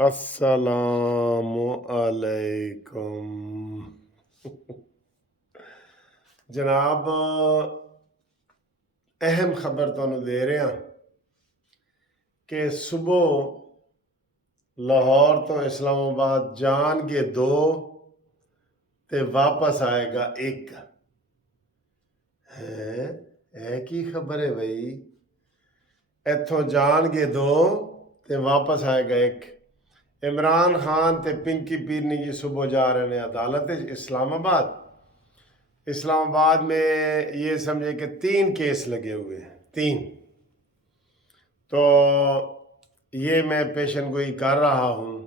السلام علیکم جناب، اہم خبر تمہیں دے رہے ہیں کہ صبح لاہور تو اسلام آباد جان گے 2 تے واپس آئے گا 1۔ ہے کی خبر ہے بھائی؟ اتھوں جان گے 2 تے واپس آئے گا 1۔ عمران خان تے پنکی پیرنی جی صبح جا رہے ہیں عدالت اسلام آباد۔ اسلام آباد میں یہ سمجھے کہ 3 کیس لگے ہوئے ہیں، 3۔ تو یہ میں پیشن گوئی کر رہا ہوں،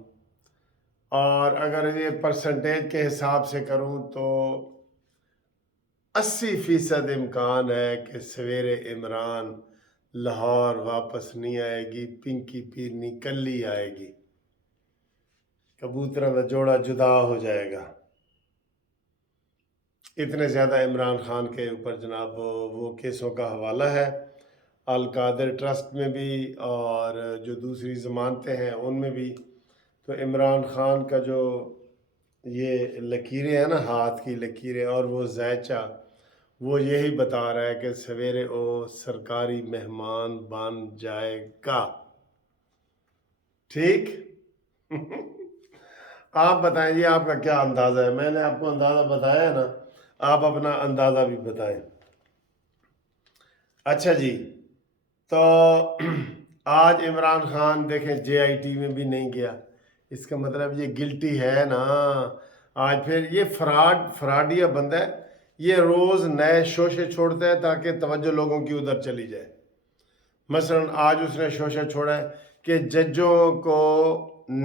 اور اگر یہ پرسنٹیج کے حساب سے کروں تو 80% امکان ہے کہ سویرے عمران لاہور واپس نہیں آئے گی، پنکی پیرنی کلی آئے گی، کبوتروں کا جوڑا جدا ہو جائے گا۔ اتنے زیادہ عمران خان کے اوپر جناب وہ کیسوں کا حوالہ ہے، القادر ٹرسٹ میں بھی اور جو دوسری ضمانتیں ہیں ان میں بھی۔ تو عمران خان کا جو یہ لکیریں ہیں نا، ہاتھ کی لکیریں، اور وہ زائچہ وہ یہی بتا رہا ہے کہ سویرے وہ سرکاری مہمان بن جائے گا۔ ٹھیک؟ آپ بتائیں جی، آپ کا کیا اندازہ ہے؟ میں نے آپ کو اندازہ بتایا ہے نا، آپ اپنا اندازہ بھی بتائیں۔ اچھا جی، تو آج عمران خان دیکھیں JIT میں بھی نہیں گیا، اس کا مطلب یہ گلٹی ہے نا۔ آج پھر یہ فراڈیا بندہ ہے، یہ روز نئے شوشے چھوڑتا ہے تاکہ توجہ لوگوں کی ادھر چلی جائے۔ مثلا آج اس نے شوشہ چھوڑا ہے کہ ججوں کو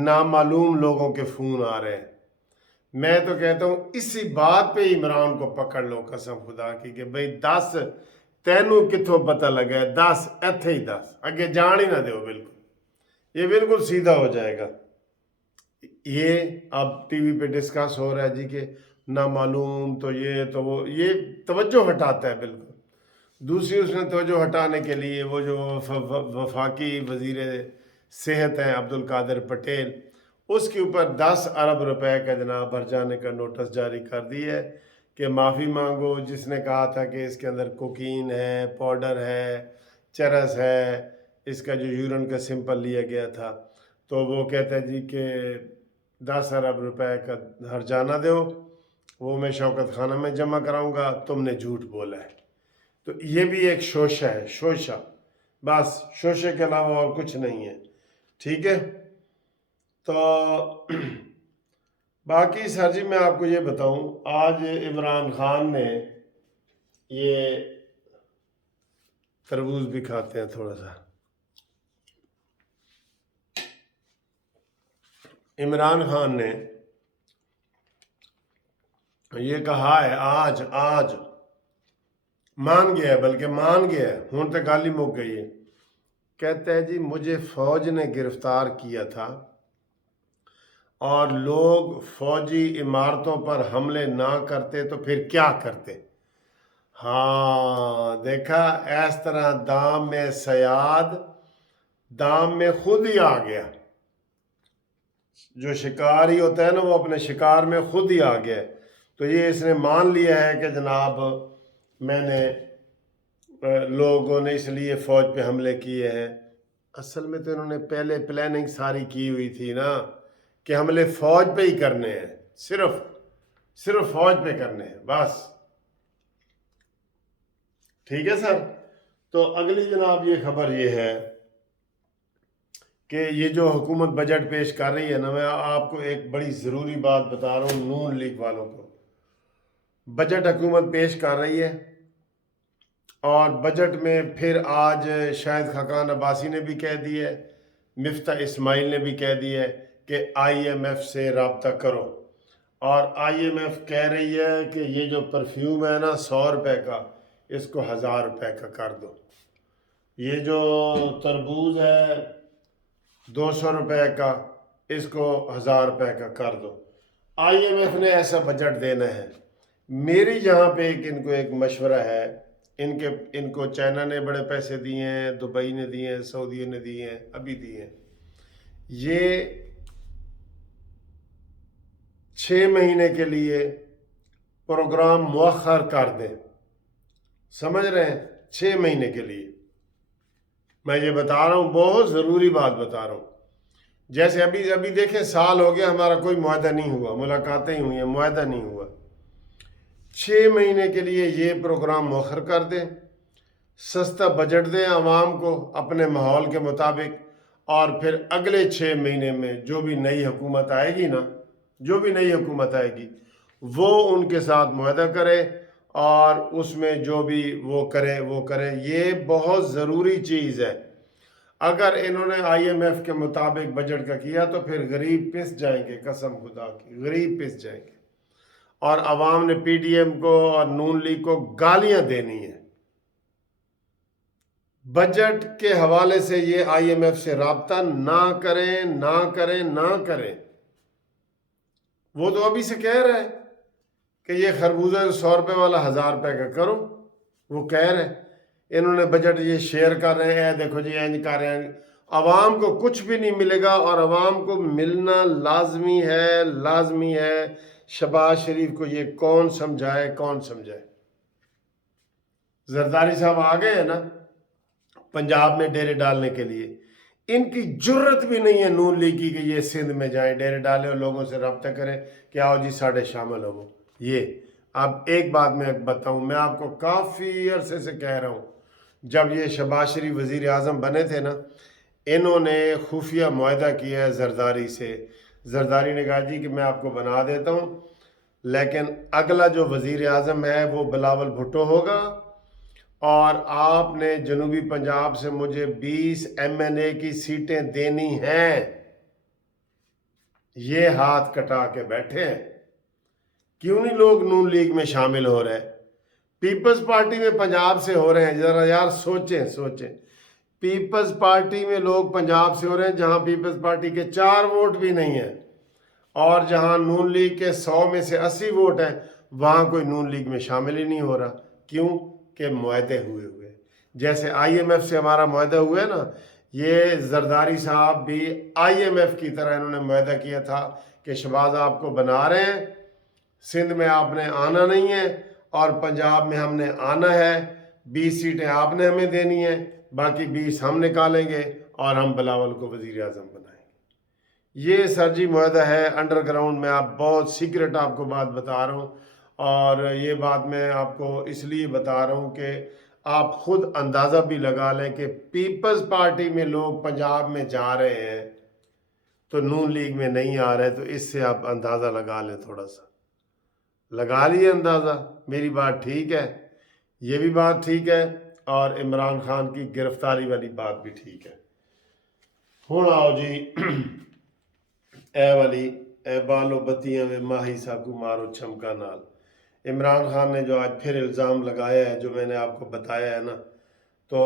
نامعلوم لوگوں کے فون آ رہے ہیں۔ میں تو کہتا ہوں اسی بات پہ عمران کو پکڑ لو قسم خدا کی، کہ بھئی 10 تینوں کتوں پتہ لگا ہے، 10 ایتھے ہی 10 اگے جان ہی نہ دیو، بالکل یہ بالکل سیدھا ہو جائے گا۔ یہ اب ٹی وی پہ ڈسکس ہو رہا ہے جی کہ نامعلوم تو یہ تو وہ، یہ توجہ ہٹاتا ہے بالکل۔ دوسری اس نے توجہ ہٹانے کے لیے وہ جو وفاقی وزیر صحت ہیں عبدالقادر پٹیل، اس کے اوپر 10 ارب روپے کا جناب بھر جانے کا نوٹس جاری کر دی ہے کہ معافی مانگو۔ جس نے کہا تھا کہ اس کے اندر کوکین ہے، پاؤڈر ہے، چرس ہے، اس کا جو یورین کا سمپل لیا گیا تھا، تو وہ کہتا ہے جی کہ 10 ارب روپے کا ہرجانہ دو، وہ میں شوکت خانہ میں جمع کراؤں گا، تم نے جھوٹ بولا ہے۔ تو یہ بھی ایک شوشہ ہے، شوشہ، بس شوشے کے علاوہ اور کچھ نہیں ہے۔ ٹھیک ہے؟ تو باقی سر جی میں آپ کو یہ بتاؤں، آج عمران خان نے یہ تربوز بھی کھاتے ہیں تھوڑا سا۔ عمران خان نے یہ کہا ہے، آج مان گیا ہے، بلکہ مان گیا ہے، ہون تک گالی مک گئی ہے۔ کہتا ہے جی مجھے فوج نے گرفتار کیا تھا، اور لوگ فوجی عمارتوں پر حملے نہ کرتے تو پھر کیا کرتے؟ ہاں دیکھا، اس طرح دام میں صیاد دام میں خود ہی آ گیا۔ جو شکاری ہوتا ہے نا، وہ اپنے شکار میں خود ہی آ گیا۔ تو یہ اس نے مان لیا ہے کہ جناب میں نے لوگوں نے اس لیے فوج پہ حملے کیے ہیں۔ اصل میں تو انہوں نے پہلے پلاننگ ساری کی ہوئی تھی نا، کہ حملے فوج پہ ہی کرنے ہیں، صرف فوج پہ کرنے ہیں بس۔ ٹھیک ہے سر؟ تو اگلی جناب یہ خبر یہ ہے کہ یہ جو حکومت بجٹ پیش کر رہی ہے نا، میں آپ کو ایک بڑی ضروری بات بتا رہا ہوں نون لیگ والوں کو۔ بجٹ حکومت پیش کر رہی ہے، اور بجٹ میں پھر آج شاہد خاقان عباسی نے بھی کہہ دی ہے، مفتاح اسماعیل نے بھی کہہ دی ہے کہ IMF سے رابطہ کرو، اور IMF کہہ رہی ہے کہ یہ جو پرفیوم ہے نا 100 روپے کا، اس کو 1000 روپے کا کر دو۔ یہ جو تربوز ہے 200 روپے کا، اس کو 1000 روپے کا کر دو۔ IMF نے ایسا بجٹ دینا ہے۔ میری یہاں پہ ان کو ایک مشورہ ہے، ان کو چائنا نے بڑے پیسے دیے ہیں، دبئی نے دیے ہیں، سعودی نے دیے ہیں، ابھی دیے ہیں۔ یہ 6 مہینے کے لیے پروگرام مؤخر کر دیں. سمجھ رہے ہیں؟ 6 مہینے کے لیے میں یہ بتا رہا ہوں، بہت ضروری بات بتا رہا ہوں. جیسے ابھی دیکھیں، سال ہو گیا ہمارا کوئی معاہدہ نہیں ہوا، ملاقاتیں ہی ہوئی ہیں، معاہدہ نہیں ہوا. 6 مہینے کے لیے یہ پروگرام مؤخر کر دیں، سستا بجٹ دیں عوام کو اپنے ماحول کے مطابق، اور پھر اگلے 6 مہینے میں جو بھی نئی حکومت آئے گی نا، جو بھی نئی حکومت آئے گی وہ ان کے ساتھ معاہدہ کرے اور اس میں جو بھی وہ کرے. یہ بہت ضروری چیز ہے. اگر انہوں نے آئی ایم ایف کے مطابق بجٹ کا کیا تو پھر غریب پس جائیں گے، قسم خدا کی غریب پس جائیں گے. اور عوام نے پی ڈی ایم کو اور نون لیگ کو گالیاں دینی ہیں. بجٹ کے حوالے سے یہ آئی ایم ایف سے رابطہ نہ کریں، نہ کریں، نہ کریں. وہ تو ابھی سے کہہ رہے ہیں کہ یہ خربوزہ 100 روپے والا 1000 روپے کا کرو. وہ کہہ رہے ہیں، انہوں نے بجٹ یہ شیئر کر رہے ہیں، دیکھو جی اینج کر رہے ہیں. عوام کو کچھ بھی نہیں ملے گا، اور عوام کو ملنا لازمی ہے، لازمی ہے. شہباز شریف کو یہ کون سمجھائے، کون سمجھائے. زرداری صاحب آ گئے ہیں نا پنجاب میں ڈیرے ڈالنے کے لیے. ان کی جرت بھی نہیں ہے نون لیگ کی کہ یہ سندھ میں جائیں، ڈیرے ڈالیں اور لوگوں سے رابطہ کریں کہ آؤ جی ساڑھے شامل ہو. یہ اب ایک بات میں بتاؤں، میں آپ کو کافی عرصے سے کہہ رہا ہوں، جب یہ شہباز شریف وزیر اعظم بنے تھے نا، انہوں نے خفیہ معاہدہ کیا ہے زرداری سے. زرداری نے کہا جی کہ میں آپ کو بنا دیتا ہوں، لیکن اگلا جو وزیر اعظم ہے وہ بلاول بھٹو ہوگا، اور آپ نے جنوبی پنجاب سے مجھے 20 ایم این اے کی سیٹیں دینی ہیں. یہ ہاتھ کٹا کے بیٹھے ہیں. کیوں نہیں لوگ نون لیگ میں شامل ہو رہے؟ پیپلز پارٹی میں پنجاب سے ہو رہے ہیں. ذرا یار سوچیں. پیپلز پارٹی میں لوگ پنجاب سے ہو رہے ہیں جہاں پیپلز پارٹی کے 4 ووٹ بھی نہیں ہیں، اور جہاں نون لیگ کے 100 میں سے 80 ووٹ ہیں وہاں کوئی نون لیگ میں شامل ہی نہیں ہو رہا. کیوں؟ کہ معاہدے ہوئے. جیسے آئی ایم ایف سے ہمارا معاہدہ ہوا ہے نا، یہ زرداری صاحب بھی آئی ایم ایف کی طرح انہوں نے معاہدہ کیا تھا کہ شہباز آپ کو بنا رہے ہیں، سندھ میں آپ نے آنا نہیں ہے اور پنجاب میں ہم نے آنا ہے. 20 سیٹیں آپ نے ہمیں دینی ہیں، باقی 20 ہم نکالیں گے اور ہم بلاول کو وزیر اعظم بنائیں گے. یہ سر جی معاہدہ ہے انڈر گراؤنڈ میں. آپ بہت سیکرٹ آپ کو بات بتا رہا ہوں، اور یہ بات میں آپ کو اس لیے بتا رہا ہوں کہ آپ خود اندازہ بھی لگا لیں کہ پیپلز پارٹی میں لوگ پنجاب میں جا رہے ہیں تو نون لیگ میں نہیں آ رہے. تو اس سے آپ اندازہ لگا لیں، تھوڑا سا لگا لیے اندازہ. میری بات ٹھیک ہے، یہ بھی بات ٹھیک ہے، اور عمران خان کی گرفتاری والی بات بھی ٹھیک ہے. ہوں آؤ جی اے بالو بتیاں میں ماہی ساکو مارو چھمکا نال. عمران خان نے جو آج پھر الزام لگایا ہے، جو میں نے آپ کو بتایا ہے نا، تو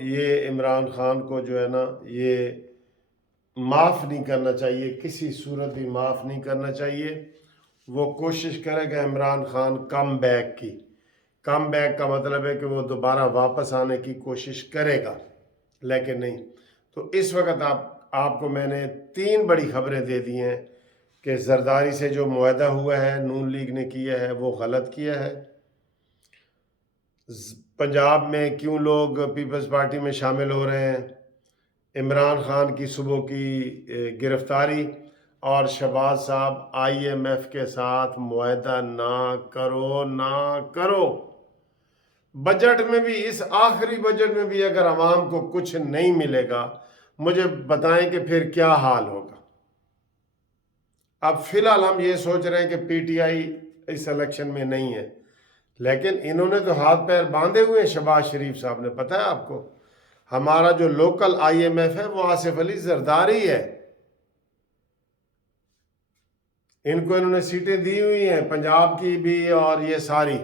یہ عمران خان کو جو ہے نا یہ معاف نہیں کرنا چاہیے، کسی صورت بھی معاف نہیں کرنا چاہیے. وہ کوشش کرے گا عمران خان کم بیک کا مطلب ہے کہ وہ دوبارہ واپس آنے کی کوشش کرے گا، لیکن نہیں. تو اس وقت آپ کو میں نے 3 بڑی خبریں دے دی ہیں کہ زرداری سے جو معاہدہ ہوا ہے نون لیگ نے کیا ہے وہ غلط کیا ہے. پنجاب میں کیوں لوگ پیپلز پارٹی میں شامل ہو رہے ہیں، عمران خان کی صبح کی گرفتاری، اور شہباز صاحب آئی ایم ایف کے ساتھ معاہدہ نہ کرو. بجٹ میں بھی، اس آخری بجٹ میں بھی اگر عوام کو کچھ نہیں ملے گا، مجھے بتائیں کہ پھر کیا حال ہوگا. اب فی الحال ہم یہ سوچ رہے ہیں کہ P T I us election میں نہیں ہے، لیکن انہوں نے تو ہاتھ پیر باندھے ہوئے ہیں. شہباز شریف صاحب نے، پتہ ہے آپ کو، ہمارا جو لوکل آئی ایم ایف ہے وہ آصف علی زرداری ہے. ان کو انہوں نے سیٹیں دی ہوئی ہیں پنجاب کی بھی اور یہ ساری.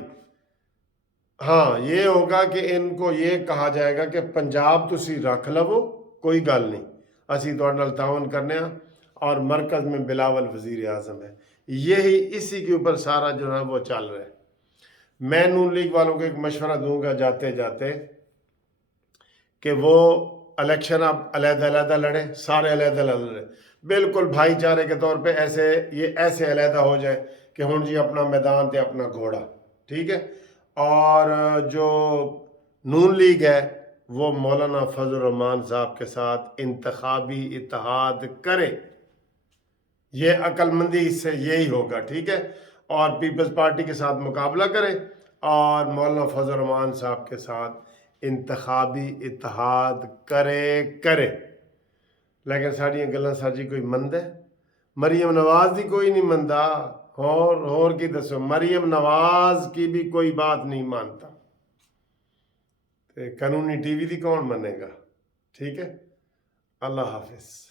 ہاں یہ ہوگا کہ ان کو یہ کہا جائے گا کہ پنجاب تسی رکھ لو، کوئی گل نہیں، اسی تہاڈے نال تعاون کرنے ہاں، اور مرکز میں بلاول وزیر اعظم ہے. یہی اسی کے اوپر سارا جو ہے وہ چل رہا ہے. میں نون لیگ والوں کو ایک مشورہ دوں گا جاتے جاتے کہ وہ الیکشن اب علیحدہ لڑیں، سارے علیحدہ لڑیں. بالکل بھائی چارے کے طور پہ ایسے علیحدہ ہو جائے کہ ہوں جی اپنا میدان تے اپنا گھوڑا، ٹھیک ہے۔ اور جو نون لیگ ہے وہ مولانا فضل الرحمان صاحب کے ساتھ انتخابی اتحاد کرے، یہ عقل مندی سے یہی ہوگا، ٹھیک ہے۔ اور پیپلز پارٹی کے ساتھ مقابلہ کرے اور مولانا فضل الرحمان صاحب کے ساتھ انتخابی اتحاد کرے لیکن ساڑیاں گلاں ساجی کوئی مند ہے؟ مریم نواز دی کوئی نہیں مندا، اور کی دسو، مریم نواز کی بھی کوئی بات نہیں مانتا، قانونی ٹی وی دی کون منے گا؟ ٹھیک ہے، اللہ حافظ۔